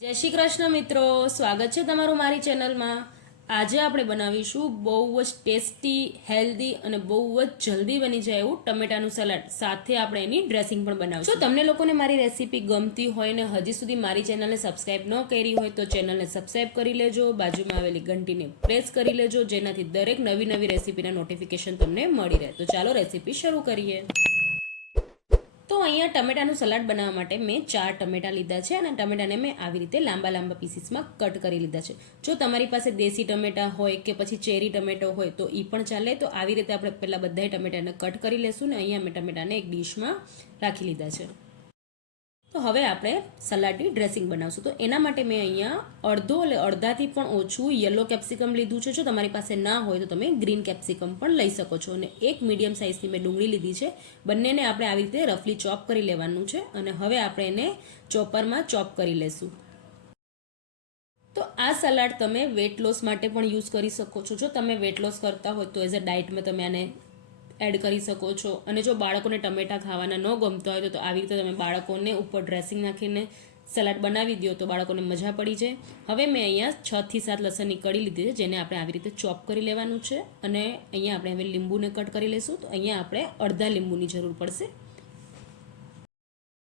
જય શ્રી કૃષ્ણ મિત્રો, સ્વાગત છે તમારું મારી ચેનલમાં। આજે આપણે બનાવીશું બહુ જ ટેસ્ટી, હેલ્ધી અને બહુ જ જલ્દી બની જાય એવું ટમેટાનું સલાડ। સાથે આપણે એની ડ્રેસિંગ પણ બનાવીશું। જો તમને લોકોને મારી રેસીપી ગમતી હોય ને હજી સુધી મારી ચેનલને સબસ્ક્રાઇબ ન કરી હોય તો ચેનલને સબસ્ક્રાઇબ કરી લેજો, બાજુમાં આવેલી ઘંટીને પ્રેસ કરી લેજો, જેનાથી દરેક નવી નવી રેસીપીના નોટિફિકેશન તમને મળી રહે। તો ચાલો રેસીપી શરૂ કરીએ। તો અહીંયા ટમેટાનું સલાડ બનાવવા માટે મેં 4 ટમેટા લીધા છે અને ટમેટાને મેં આવી રીતે લાંબા લાંબા પીસીસમાં કટ કરી લીધા છે। જો તમારી પાસે દેશી ટમેટા હોય કે પછી ચેરી ટમેટો હોય તો એ પણ ચાલે। તો આવી રીતે આપણે પહેલાં બધાય ટમેટાને કટ કરી લેશું ને અહીંયા મેં ટમેટાને એક ડીશમાં રાખી લીધા છે। તો હવે આપણે સલાડની ડ્રેસિંગ બનાવશું। તો એના માટે મેં અહીંયા અડધાથી પણ ઓછું યલો કેપ્સિકમ લીધું છે। જો તમારી પાસે ના હોય તો તમે ગ્રીન કેપ્સિકમ પણ લઈ શકો છો। અને એક મીડિયમ સાઇઝની મેં ડુંગળી લીધી છે। બંનેને આપણે આવી રીતે રફલી ચોપ કરી લેવાનું છે અને હવે આપણે એને ચોપરમાં ચોપ કરી લેશું। તો આ સલાડ તમે વેટ લોસ માટે પણ યુઝ કરી શકો છો। જો તમે વેટ લોસ કરતા હોય તો એઝ અ ડાયટમાં તમે આને એડ કરી શકો છો। અને જો બાળકોને ટમેટા ખાવાના ન ગમતા હોય તો આવી રીતે તમે બાળકોને ઉપર ડ્રેસિંગ નાખીને સલાડ બનાવી દો તો બાળકોને મજા પડી જાય। હવે મેં અહીંયા 6 થી 7 લસણની કળી લીધી છે, જેને આપણે આવી રીતે ચોપ કરી લેવાનું છે। અને અહીંયા આપણે હવે લીંબુને કટ કરી લઈશું। તો અહીંયા આપણે અડધા લીંબુની જરૂર પડશે।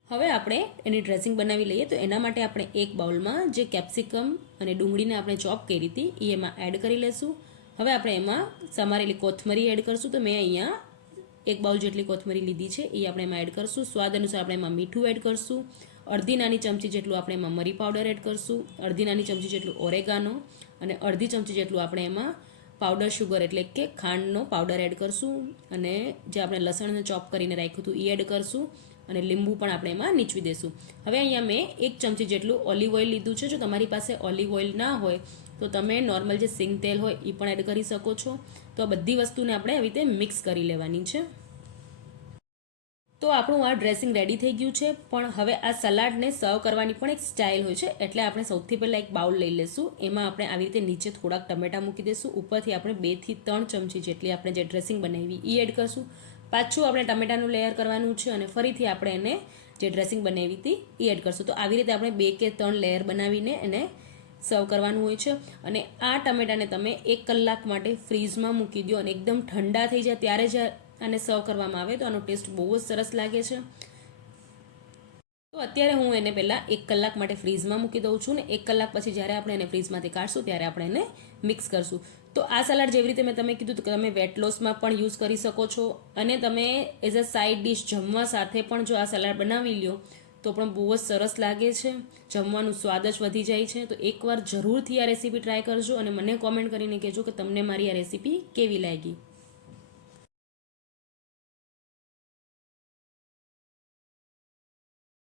હવે આપણે એની ડ્રેસિંગ બનાવી લઈએ। તો એના માટે આપણે એક બાઉલમાં જે કેપ્સિકમ અને ડુંગળીને આપણે ચોપ કરી હતી એ એમાં એડ કરી લઈશું। હવે આપણે એમાં સમારેલી કોથમરી એડ કરશું। તો મેં અહીંયા એક બાઉલ જેટલી કોથમરી લીધી છે એ આપણે એમાં એડ કરશું। સ્વાદ અનુસાર આપણે એમાં મીઠું એડ કરશું। અડધી નાની ચમચી જેટલું આપણે એમાં મરી પાવડર એડ કરશું। અડધી નાની ચમચી જેટલું ઓરેગાનો અને અડધી ચમચી જેટલું આપણે એમાં પાવડર શુગર એટલે કે ખાંડનો પાવડર એડ કરશું। અને જે આપણે લસણને ચોપ કરીને રાખ્યું હતું એ એડ કરશું અને લીંબુ પણ આપણે એમાં નીચવી દેશું। હવે અહીંયા મેં 1 ચમચી જેટલું ઓલિવ ઓઇલ લીધું છે। જો તમારી પાસે ઓલિવ ઓઇલ ના હોય તો તમે નોર્મલ જે સિંગ તેલ હોય એ પણ એડ કરી શકો છો। તો આ બધી વસ્તુને આપણે આવી રીતે મિક્સ કરી લેવાની છે। તો આપણું આ ડ્રેસિંગ રેડી થઈ ગયું છે। પણ હવે આ સલાડને સર્વ કરવાની પણ એક સ્ટાઇલ હોય છે, એટલે આપણે સૌથી પહેલાં એક બાઉલ લઈ લઈશું। એમાં આપણે આવી રીતે નીચે થોડાક ટમેટા મૂકી દઈશું। ઉપરથી આપણે 2 થી 3 ચમચી જેટલી આપણે જે ડ્રેસિંગ બનાવી એ એડ કરશું। પાછું આપણે ટમેટાનું લેયર કરવાનું છે અને ફરીથી આપણે એને જે ડ્રેસિંગ બનાવી હતી એ એડ કરશું। તો આવી રીતે આપણે 2 કે 3 લેયર બનાવીને એને સર્વ કરવાનું હોય છે। અને આ ટમેટાને તમે 1 કલાક માટે ફ્રીઝમાં મૂકી દો અને એકદમ ઠંડા થઈ જાય ત્યારે જ આને સર્વ કરવામાં આવે તો આનો ટેસ્ટ બહુ જ સરસ લાગે છે। તો અત્યારે હું એને પહેલાં 1 કલાક માટે ફ્રીઝમાં મૂકી દઉં છું ને 1 કલાક પછી જ્યારે આપણે એને ફ્રીઝમાંથી કાઢશું ત્યારે આપણે એને મિક્સ કરશું। તો આ સલાડ જેવી રીતે મેં તમે કીધું કે તમે વેટ લોસમાં પણ યુઝ કરી શકો છો અને તમે એઝ અ સાઇડ ડિશ જમવા સાથે પણ જો આ સલાડ બનાવી લ્યો તો પણ બહુ જ સરસ લાગે છે। જમવાનું સ્વાદ જ વધી જાય છે। તો એકવાર જરૂરથી આ રેસીપી ટ્રાય કરજો અને મને કોમેન્ટ કરીને કહેજો કે તમને મારી આ રેસીપી કેવી લાગી।